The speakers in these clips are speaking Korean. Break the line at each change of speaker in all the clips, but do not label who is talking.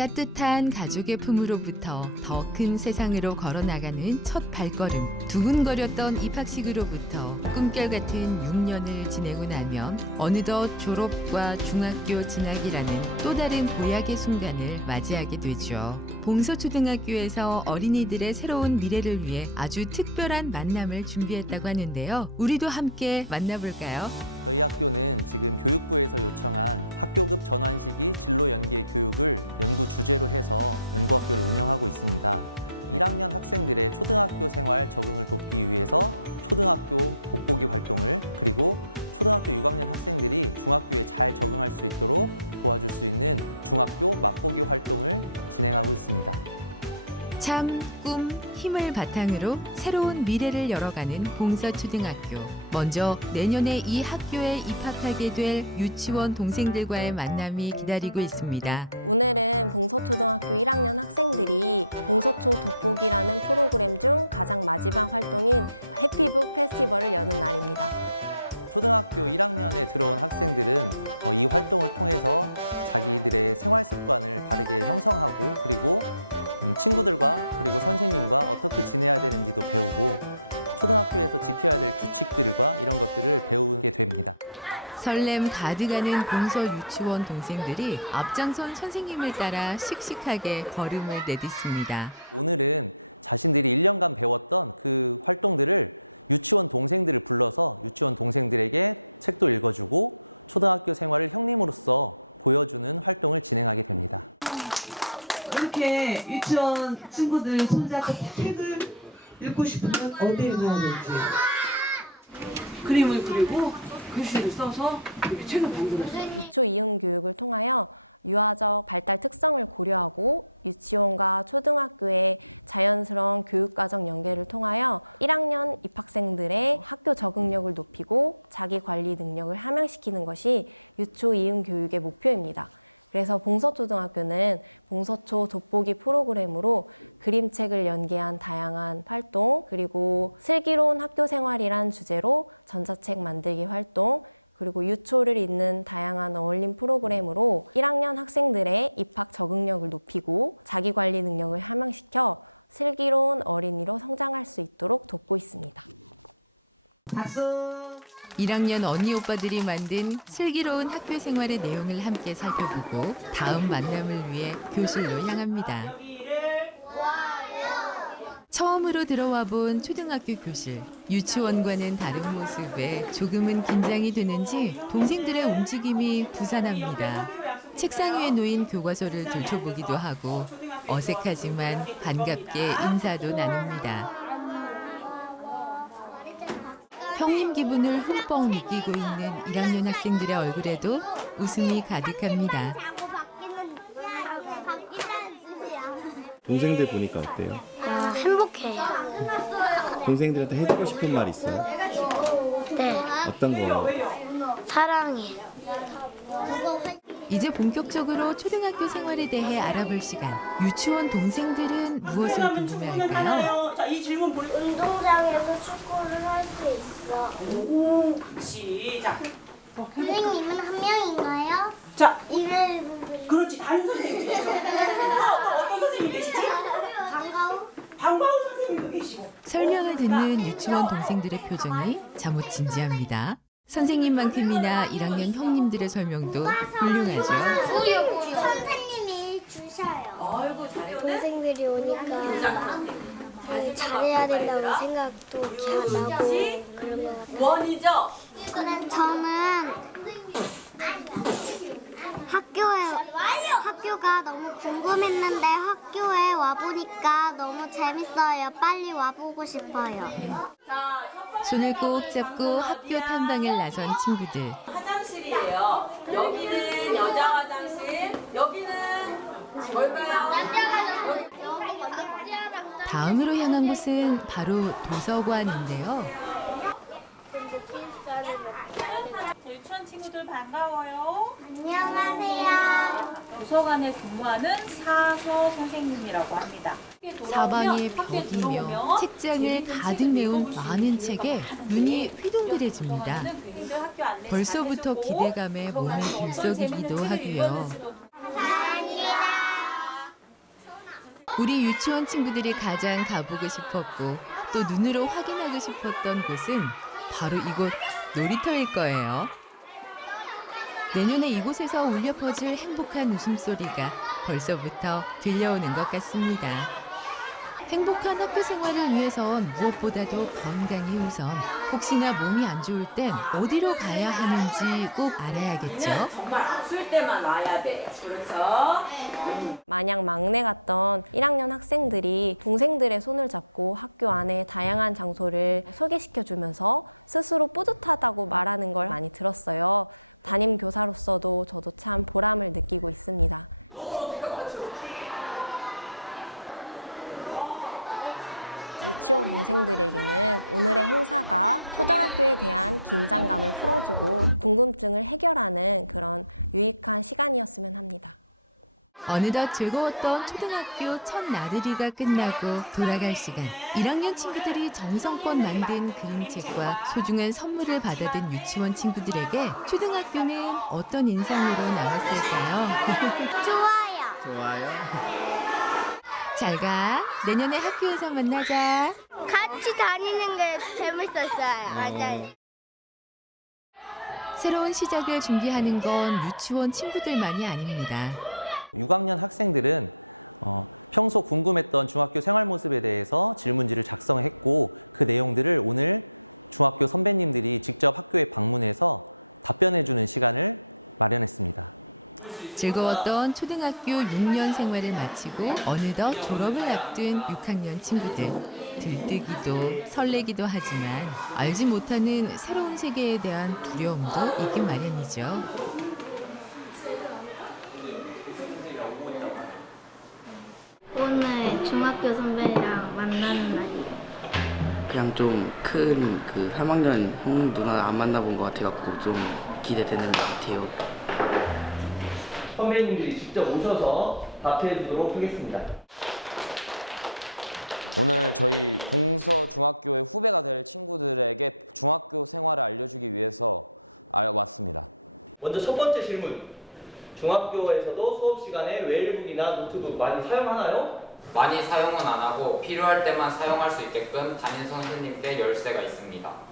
따뜻한 가족의 품으로부터 더 큰 세상으로 걸어나가는 첫 발걸음. 두근거렸던 입학식으로부터 꿈결 같은 6년을 지내고 나면 어느덧 졸업과 중학교 진학이라는 또 다른 보약의 순간을 맞이하게 되죠. 봉서초등학교에서 어린이들의 새로운 미래를 위해 아주 특별한 만남을 준비했다고 하는데요. 우리도 함께 만나볼까요? 참, 꿈, 힘을 바탕으로 새로운 미래를 열어가는 봉서초등학교. 먼저 내년에 이 학교에 입학하게 될 유치원 동생들과의 만남이 기다리고 있습니다. 설렘 가득하는 봉서 유치원 동생들이 앞장선 선생님을 따라 씩씩하게 걸음을 내딛습니다.
이렇게 유치원 친구들 손잡고 책을 읽고 싶으면 어디에 가야 될지 그림을 그리고 글씨를 써서 이렇게 책을 만들었어요. 박수.
1학년 언니 오빠들이 만든 슬기로운 학교 생활의 내용을 함께 살펴보고 다음 만남을 위해 교실로 향합니다. 처음으로 들어와 본 초등학교 교실. 유치원과는 다른 모습에 조금은 긴장이 되는지 동생들의 움직임이 부산합니다. 책상 위에 놓인 교과서를 들춰보기도 하고 어색하지만 반갑게 인사도 나눕니다. 형님 기분을 흠뻑 느끼고 있는 1학년 학생들의 얼굴에도 웃음이 가득합니다.
바뀌는 뜻이야.
동생들 보니까 어때요?
아 행복해요.
동생들한테 해주고 싶은 말 있어요?
네
어떤 거?
사랑해.
이제 본격적으로 초등학교 생활에 대해 알아볼 시간. 유치원 동생들은 무엇을 궁금해할까요?
자, 이 질문 볼.
운동장에서 축구를 할 수 있어.
오, 그렇지. 자,
선생님은 한 명인가요?
자,
이를
그렇지. 다른 선생님 계시고. 어떤, 어떤 선생님 계시지?
반가워.
방과후 선생님도 계시고.
설명을 듣는 유치원 동생들의 표정이 잠옷 진지합니다. 선생님만큼이나 1학년 형님들의 설명도 훌륭하죠.
선생님이 주셔요.
아이고.
동생들이 오니까 잘- 잘해야 된다고 생각도 나고 그런 것 같아요.
원이죠?
저는 학교에 학교가 너무 궁금했는데 학교에 와 보니까 너무 재밌어요. 빨리 와 보고 싶어요.
손을 꼭 잡고 학교 탐방을 나선 친구들.
화장실이에요. 여기는 여자 화장실, 여기는 뭘까요?
다음으로 향한 곳은 바로 도서관인데요.
유치원 친구들 반가워요.
안녕하세요.
도서관에 근무하는 사서 선생님이라고 합니다.
사방에
학교에
벽이며 책장을 가득 메운 많은 책에
거
눈이 휘둥그레집니다. 벌써부터 기대감에 몸이 들썩이기도 하고요. 우리 유치원 친구들이 가장 가보고 싶었고 또 눈으로 확인하고 싶었던 곳은 바로 이곳 놀이터일 거예요. 내년에 이곳에서 울려 퍼질 행복한 웃음소리가 벌써부터 들려오는 것 같습니다. 행복한 학교 생활을 위해선 무엇보다도 건강이 우선. 혹시나 몸이 안 좋을 땐 어디로 가야 하는지 꼭 알아야겠죠.
정말 아플 때만 와야 돼요. 그렇죠?
어느덧 즐거웠던 초등학교 첫 나들이가 끝나고 돌아갈 시간. 1학년 친구들이 정성껏 만든 그림책과 소중한 선물을 받아든 유치원 친구들에게 초등학교는 어떤 인상으로 남았을까요?
좋아요.
좋아요.
잘 가. 내년에 학교에서 만나자.
같이 다니는 게 재밌었어요. 맞아요.
새로운 시작을 준비하는 건 유치원 친구들만이 아닙니다. 즐거웠던 초등학교 6년 생활을 마치고 어느덧 졸업을 앞둔 6학년 친구들. 들뜨기도 설레기도 하지만 알지 못하는 새로운 세계에 대한 두려움도 있긴 마련이죠.
오늘 중학교 선배랑 만나는 날이에요.
그냥 좀 큰 그 3학년 형 누나 안 만나본 것 같아갖고 좀 기대되는 것 같아요.
선배님들이 직접 오셔서 답해 주도록 하겠습니다. 먼저 첫 번째 질문. 중학교에서도 수업 시간에 웨일북이나 노트북 많이 사용하나요?
많이 사용은 안 하고 필요할 때만 사용할 수 있게끔 담임 선생님께 열쇠가 있습니다.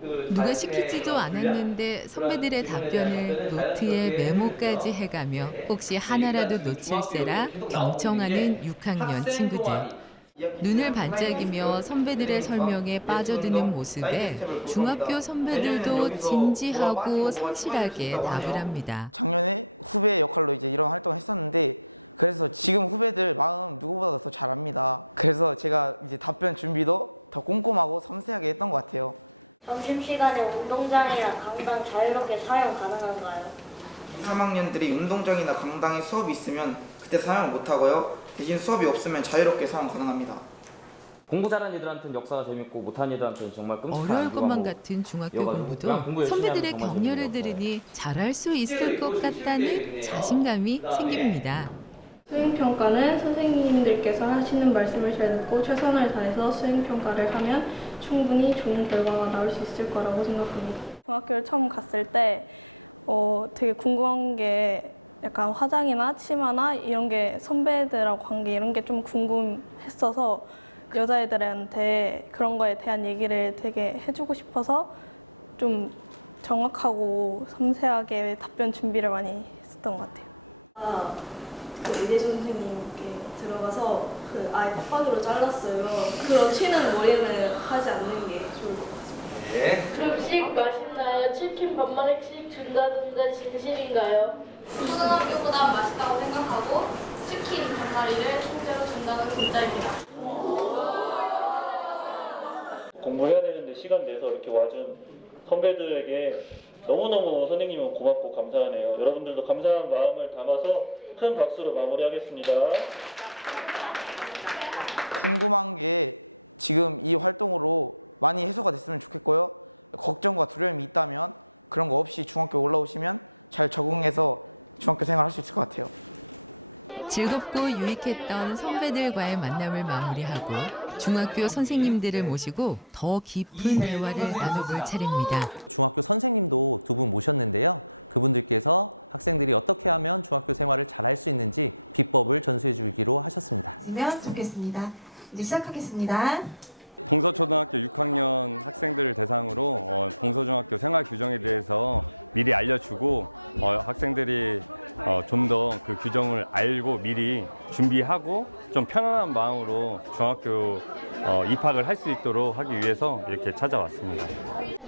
그
누가 시키지도 않았는데 선배들의 답변을 노트에 메모까지 해가며 혹시 하나라도 놓칠세라 경청하는 6학년 친구들. 눈을 반짝이며 선배들의 설명에 빠져드는 모습에 중학교 선배들도 진지하고 성실하게 답을 합니다.
점심시간에 운동장이나 강당 자유롭게 사용 가능한가요?
3학년들이 운동장이나 강당에 수업이 있으면 그때 사용 못하고요. 대신 수업이 없으면 자유롭게 사용 가능합니다.
공부 잘하는 애들한테는 역사가 재밌고 못하는 애들한테는 정말 끔찍한
어려울 것만
유아고
같은 중학교 공부도
그냥 공부 열심히
선배들의
하면 정말
격려를
재밌는 것
들으니 잘할 수 있을 것 같다는 자신감이 생깁니다.
수행평가는 선생님들께서 하시는 말씀을 잘 듣고 최선을 다해서 수행평가를 하면 충분히 좋은 결과가 나올 수 있을 거라고 생각합니다.
그 의대 선생님께 들어가서 그 아예 빡빡이로 잘랐어요. 그런 튀는 머리는 하지 않는 게 좋을 것 같습니다.
급식 맛있나요? 치킨 반마리씩 준다던데 진실인가요?
초등학교보다 맛있다고 생각하고 치킨 반마리를 통째로 준다는 문자입니다.
공부해야 되는데 시간 내서 이렇게 와준 선배들에게 너무너무 선생님은 고맙고 감사하네요. 여러분들도 감사한 마음을 담아서 큰 박수로 마무리하겠습니다.
즐겁고 유익했던 선배들과의 만남을 마무리하고 중학교 선생님들을 모시고 더 깊은 대화를 나눠볼 차례입니다.
있으면 좋겠습니다. 이제 시작하겠습니다.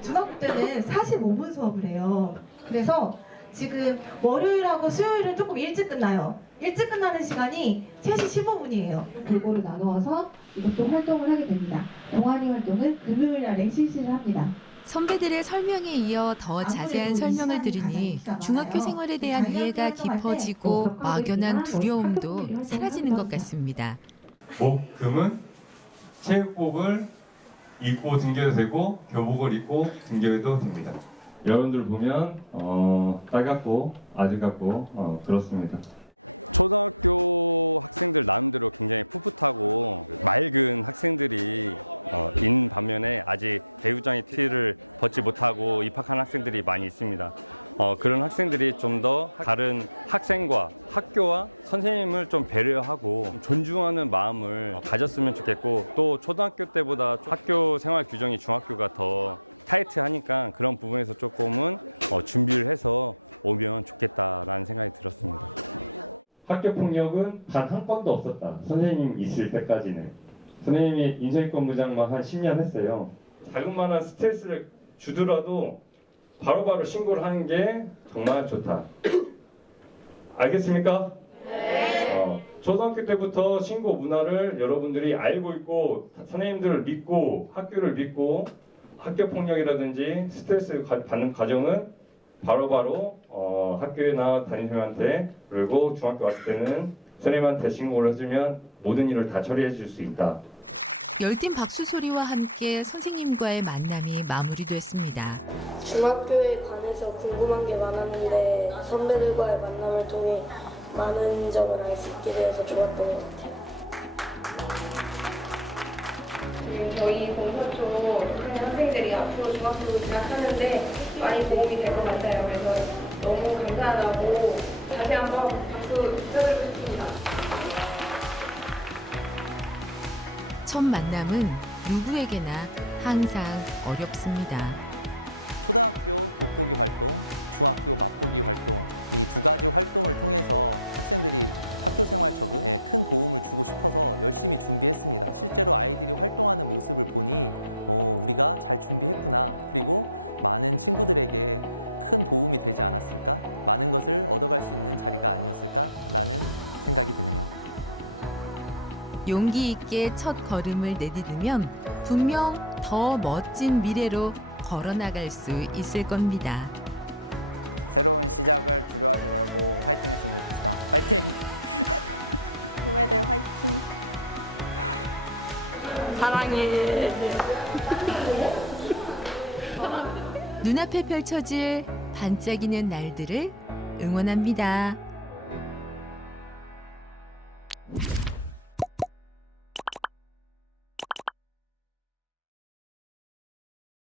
중학교 때는 45분 수업을 해요. 그래서 지금 월요일하고 수요일은 조금 일찍 끝나요. 일찍 끝나는 시간이 3시 15분이에요. 골고루 나누어서 이것도 활동을 하게 됩니다. 동아리 활동은 금요일 날에 실시를 합니다.
선배들의 설명에 이어 더 자세한 설명을 들으니 중학교 생활에 대한 이해가 깊어지고 막연한 두려움도 사라지는 것 같습니다.
목, 금은 체육복을 입고 등교해도 되고 교복을 입고 등교해도 됩니다. 여러분들 보면 어, 딸 같고 아들 같고 어, 그렇습니다. 학교 폭력은 단 한 건도 없었다. 선생님 있을 때까지는. 선생님이 인성인권부장만 한 10년 했어요. 자그마한 스트레스를 주더라도 바로바로 신고를 하는 게 정말 좋다. 알겠습니까? 어, 초등학교 때부터 신고 문화를 여러분들이 알고 있고 선생님들을 믿고 학교를 믿고 학교 폭력이라든지 스트레스 가- 받는 가정은 바로바로 어, 학교나 담임선생님한테 그리고 중학교 왔을 때는 선생님한테 신고를 해주면 모든 일을 다 처리해 줄 수 있다.
열띤 박수 소리와 함께 선생님과의 만남이 마무리됐습니다.
중학교에 관해서 궁금한 게 많았는데 선배들과의 만남을 통해 많은 점을 알 수 있게 되어서 좋았던 것 같아요.
지금 저희 공서초 학생들이 앞으로 중학교로 진학하는데 많이 도움이 될 것 같아요. 그래서 너무 감사하다고 다시 한번 박수 쳐드리고 싶습니다.
첫 만남은 누구에게나 항상 어렵습니다. 용기 있게 첫 걸음을 내디디면 분명 더 멋진 미래로 걸어나갈 수 있을 겁니다.
사랑해.
눈앞에 펼쳐질 반짝이는 날들을 응원합니다.